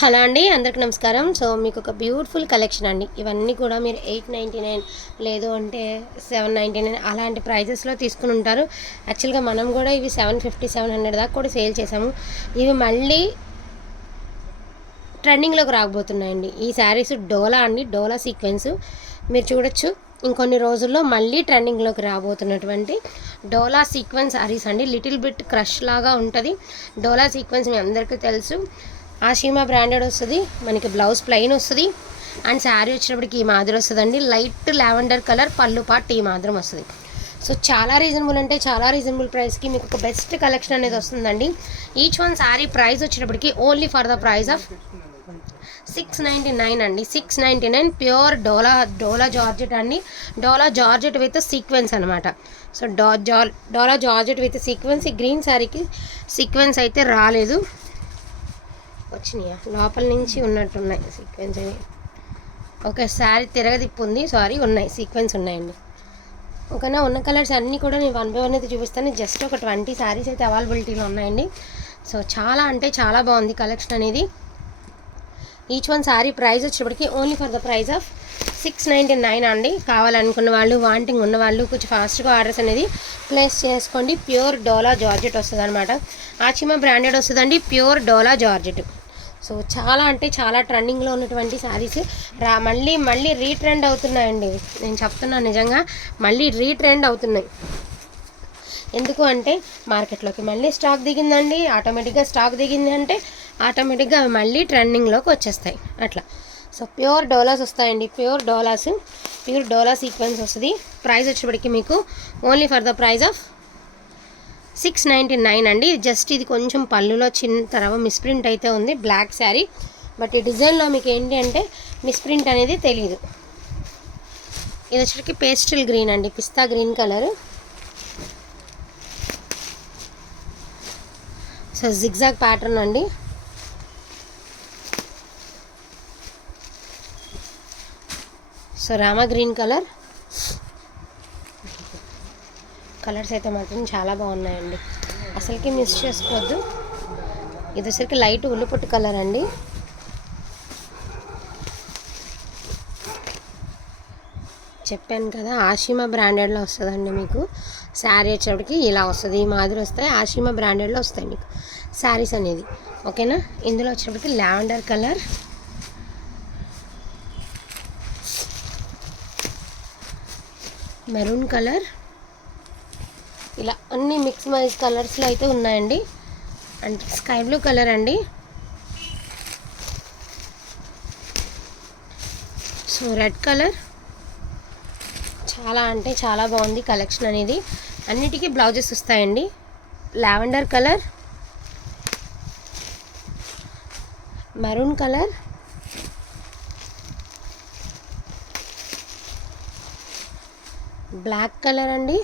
Hello అండి అందరికి నమస్కారం. సో మీకు ఒక బ్యూటిఫుల్ కలెక్షన్ అండి. ఇవన్నీ కూడా మీరు ఎయిట్ నైంటీ నైన్ లేదు అంటే సెవెన్ నైంటీ నైన్ అలాంటి ప్రైజెస్లో తీసుకుని ఉంటారు. యాక్చువల్గా మనం కూడా ఇవి సెవెన్ ఫిఫ్టీ సెవెన్ హండ్రెడ్ దాకా కూడా సేల్ చేసాము. ఇవి మళ్ళీ ట్రెండింగ్లోకి రాకపోతున్నాయండి. ఈ శారీస్ డోలా అండి డోలా సీక్వెన్స్. మీరు చూడొచ్చు. ఇంకొన్ని రోజుల్లో మళ్ళీ ట్రెండింగ్లోకి రాబోతున్నటువంటి డోలా సీక్వెన్స్ అరీస్ అండి. లిటిల్ బిట్ క్రష్ లాగా ఉంటుంది. డోలా సీక్వెన్స్ మీ అందరికీ తెలుసు. ఆషీమా బ్రాండెడ్ వస్తుంది. మనకి బ్లౌజ్ ప్లెయిన్ వస్తుంది. అండ్ శారీ వచ్చినప్పటికి ఈ మాదిరి వస్తుందండి. లైట్ లావెండర్ కలర్ పళ్ళు పాట్ ఈ మాత్రం వస్తుంది. సో చాలా రీజనబుల్ అంటే చాలా రీజనబుల్ ప్రైస్కి మీకు ఒక బెస్ట్ కలెక్షన్ అనేది వస్తుందండి. ఈచ్ వన్ శారీ ప్రైస్ వచ్చేటప్పటికి only for the price of six ninety nine అండి. Six ninety nine pure dola dola georgette అండి. డోలా జార్జెట్ విత్ సీక్వెన్స్ అనమాట సో డో జా డోలా జార్జెట్ విత్ సీక్వెన్స్. ఈ గ్రీన్ శారీకి సీక్వెన్స్ అయితే రాలేదు. వచ్చినాయా? లోపల నుంచి ఉన్నట్టున్నాయి సీక్వెన్స్ అవి. ఓకే శారీ తిరగదిప్పు ఉంది సారీ ఉన్నాయి సీక్వెన్స్ ఉన్నాయండి. ఓకేనా? ఉన్న కలర్స్ అన్నీ కూడా నేను వన్ బై వన్ అయితే చూపిస్తాను. జస్ట్ ఒక ట్వంటీ శారీస్ అయితే అవైలబిలిటీలో ఉన్నాయండి. సో చాలా అంటే చాలా బాగుంది కలెక్షన్ అనేది. ఈచ్ వన్ శారీ ప్రైస్ వచ్చేప్పటికి only for the price of six ninety nine అండి. కావాలనుకున్న వాళ్ళు వాంటింగ్ ఉన్న వాళ్ళు కొంచెం ఫాస్ట్గా ఆర్డర్స్ అనేది ప్లేస్ చేసుకోండి. ప్యూర్ డోలా జార్జెట్ వస్తుంది అనమాట ఆచిమా బ్రాండెడ్ వస్తుందండి. ప్యూర్ డోలా జార్జెట్ సో చాలా అంటే చాలా ట్రెండింగ్లో ఉన్నటువంటి శారీస్ రా మళ్ళీ మళ్ళీ రీట్రెండ్ అవుతున్నాయండి. నేను చెప్తున్నాను నిజంగా మళ్ళీ రీట్రెండ్ అవుతున్నాయి. ఎందుకు అంటే మార్కెట్లోకి మళ్ళీ స్టాక్ దిగిందండి. ఆటోమేటిక్గా స్టాక్ దిగింది అంటే ఆటోమేటిక్గా అవి మళ్ళీ ట్రెండింగ్లోకి వచ్చేస్తాయి. అట్లా. సో ప్యూర్ డోలాస్ వస్తాయండి. Pure dolas pure dola sequence వస్తుంది. ప్రైస్ వచ్చేప్పటికి మీకు only for the price of six ninety nine అండి. జస్ట్ ఇది కొంచెం పళ్ళులో చిన్న తర్వాత మిస్ప్రింట్ అయితే ఉంది బ్లాక్ శారీ. బట్ ఈ డిజైన్లో మీకు ఏంటి అంటే మిస్ప్రింట్ అనేది తెలియదు ఇది వచ్చరికి పేస్టల్ గ్రీన్ అండి పిస్తా green colour. So zigzag pattern అండి. So Rama green colour. Colours అయితే మాత్రం చాలా బాగున్నాయండి. అసలుకి మిస్ చేసుకోవద్దు. ఇది వచ్చరికి లైట్ ఉల్లిపొట్టు కలర్ అండి. చెప్పాను కదా ఆషిమా బ్రాండెడ్లో వస్తుందండి మీకు. శారీ వచ్చేప్పటికి ఇలా వస్తుంది ఈ మాదిరి వస్తాయి ఆషిమా బ్రాండెడ్లో వస్తాయి మీకు. శారీస్ అనేది. ఓకేనా? ఇందులో వచ్చేప్పటికి లావెండర్ కలర్. Maroon colour. ఇలా అన్ని మిక్స్ మైజ్ కలర్స్లో అయితే ఉన్నాయండి. అంటే స్కై బ్లూ కలర్ అండి. So red colour. చాలా అంటే చాలా బాగుంది కలెక్షన్ అనేది. అన్నిటికీ బ్లౌజెస్ వస్తాయండి. Lavender colour. Maroon colour. Black colour అండి.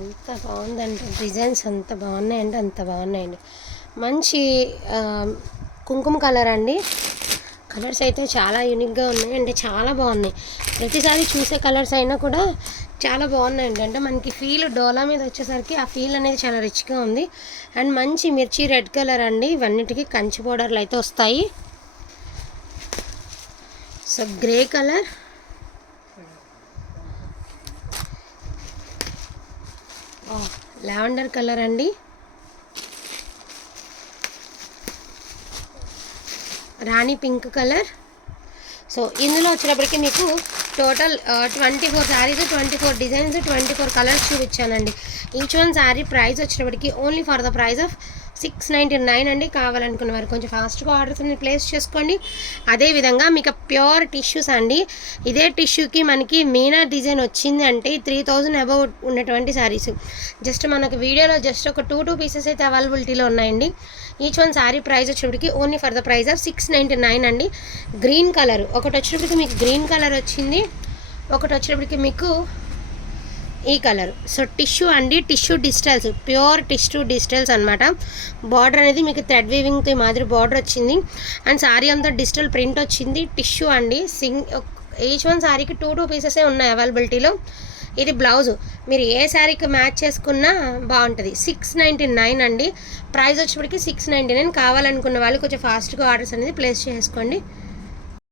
ఎంత బాగుందంటే డిజైన్స్ అంత బాగున్నాయండి అంత బాగున్నాయండి. మంచి కుంకుమ కలర్ అండి. కలర్స్ అయితే చాలా యూనిక్గా ఉన్నాయి అంటే చాలా బాగున్నాయి. ప్రతిసారి చూసే కలర్స్ అయినా కూడా చాలా బాగున్నాయండి. అంటే మనకి ఫీల్ డోలా మీద వచ్చేసరికి ఆ ఫీల్ అనేది చాలా రిచ్గా ఉంది. అండ్ మంచి మిర్చి రెడ్ కలర్ అండి. ఇవన్నిటికీ కంచి పౌడర్లు అయితే వస్తాయి. So grey colour. Lavender colour అండి. Rani pink colour. సో ఇందులో వచ్చినప్పటికీ మీకు total twenty four saris twenty four designs twenty four colours చూపించానండి. Each one sari price వచ్చినప్పటికీ only for the price of six ninety nine అండి కావాలనుకున్న వారు. కొంచెం ఫాస్ట్గా ఆర్డర్స్ అనేది ప్లేస్ చేసుకోండి. అదేవిధంగా మీకు ప్యూర్ టిష్యూస్ అండి. ఇదే టిష్యూకి మనకి మీనా డిజైన్ వచ్చింది అంటే త్రీ థౌజండ్ అబౌవ్ ఉన్నటువంటి శారీస్ జస్ట్ మనకు వీడియోలో జస్ట్ ఒక టూ టూ పీసెస్ అయితే అవైలబిలిటీలో ఉన్నాయండి. Each one sari price వచ్చేటికి only for the price of six ninety nine అండి. గ్రీన్ కలర్ ఒకటి వచ్చేటప్పటికి మీకు గ్రీన్ కలర్ వచ్చింది. ఒకటి వచ్చేటప్పటికి మీకు ఈ కలర్. సో టిష్యూ అండి. Tissue digitals. Pure tissue digitals అనమాట బార్డర్ అనేది మీకు థ్రెడ్ వీవింగ్తో మాదిరి బార్డర్ వచ్చింది. అండ్ శారీ అంతా డిజిటల్ ప్రింట్ వచ్చింది. టిష్యూ అండి. సింగ్ ఈచ్ వన్ శారీకి టూ టూ పీసెసే ఉన్నాయి అవైలబిలిటీలో. ఇది బ్లౌజు. మీరు ఏ శారీకి మ్యాచ్ చేసుకున్నా బాగుంటుంది. సిక్స్ నైంటీ నైన్ అండి. ప్రైస్ వచ్చేప్పటికి సిక్స్ నైంటీ నైన్. కావాలనుకున్న వాళ్ళు కొంచెం ఫాస్ట్గా ఆర్డర్స్ అనేది ప్లేస్ చేసుకోండి.